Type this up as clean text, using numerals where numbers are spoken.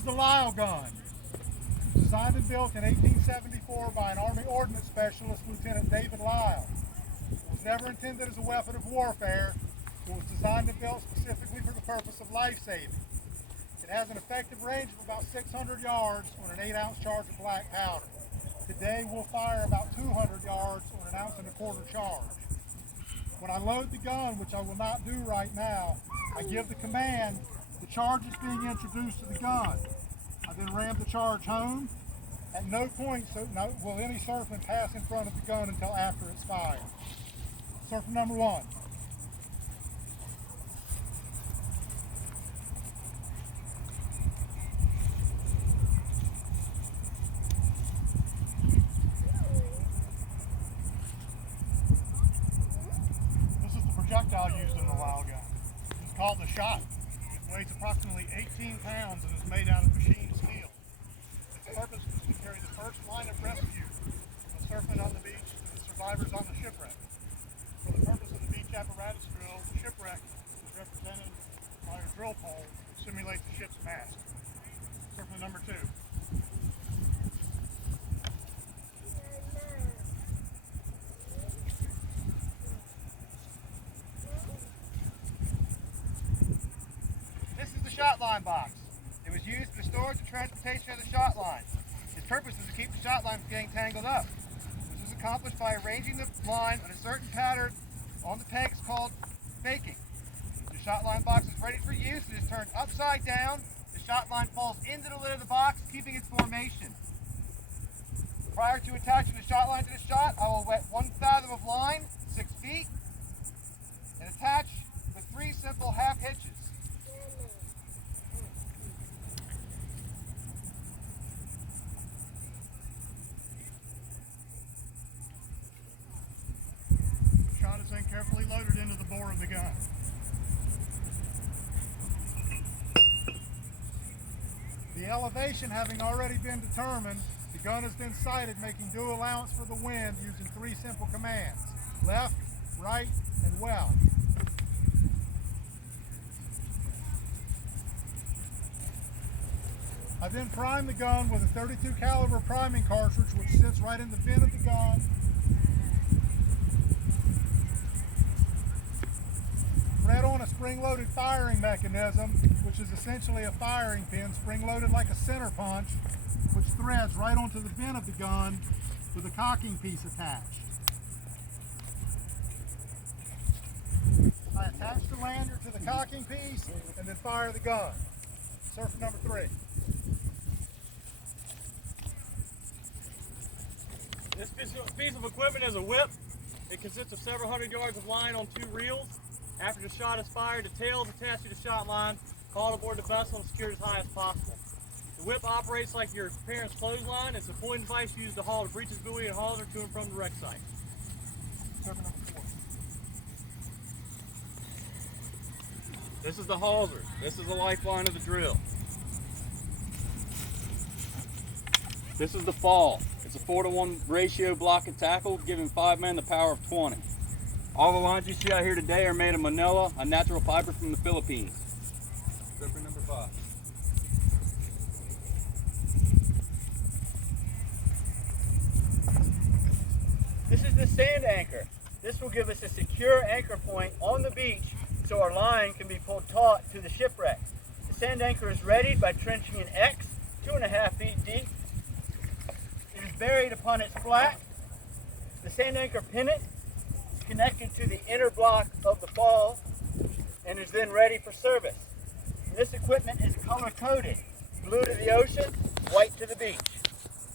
is the Lyle gun. Designed and built in 1874 by an Army Ordnance Specialist, Lieutenant David Lyle. It was never intended as a weapon of warfare. It was designed and built specifically for the purpose of life saving. It has an effective range of about 600 yards on an 8-ounce charge of black powder. Today we'll fire about 200 yards on an 1.25 ounce charge. When I load the gun, which I will not do right now, I give the command, the charge is being introduced to the gun. I then ram the charge home. At no point will any surfman pass in front of the gun until after it's fired. Surfman number 1. This is the projectile used in the Lyle gun. It's called the shot. It weighs approximately 18 pounds and is made out of machined steel. Its purpose is to carry the first line of rescue from the surfmen on the beach to the survivors on the shipwreck. For the purpose of the beach apparatus drill, the shipwreck is represented by a drill pole to simulate the ship's mast. Surfman number 2. This is the shot line box. It was used for storage and transportation of the shot line. Its purpose is to keep the shot line from getting tangled up. This is accomplished by arranging the line on a certain pattern on the pegs called faking. The shot line box is ready for use. It is turned upside down. The shot line falls into the lid of the box, keeping its formation. Prior to attaching the shot line to the shot, I will wet 1 fathom of line, 6 feet, and attach with 3 simple half hitches. Then carefully loaded into the bore of the gun. The elevation having already been determined, the gun is then sighted, making due allowance for the wind using 3 simple commands: left, right, and well. I then prime the gun with a .32 caliber priming cartridge, which sits right in the bin of the gun. Thread on a spring-loaded firing mechanism, which is essentially a firing pin, spring-loaded like a center punch, which threads right onto the bin of the gun with a cocking piece attached. I attach the lanyard to the cocking piece and then fire the gun. Surfman number 3. This piece of equipment is a whip. It consists of several hundred yards of line on 2 reels. After the shot is fired, the tail is attached to the shot line, hauled aboard the vessel and secured as high as possible. The whip operates like your parents' clothesline. It's a pulling device used to haul the breeches buoy and hauser to and from the wreck site. Surfman number 4. This is the hauser. This is the lifeline of the drill. This is the fall. It's a 4-to-1 ratio block and tackle, giving 5 men the power of 20. All the lines you see out here today are made of manila, a natural fiber from the Philippines. Surfman number 5. This is the sand anchor. This will give us a secure anchor point on the beach so our line can be pulled taut to the shipwreck. The sand anchor is readied by trenching an X 2.5 feet deep. It is buried upon its flat. The sand anchor pennant is connected to the inner block of the fall and is then ready for service. This equipment is color coded, blue to the ocean, white to the beach.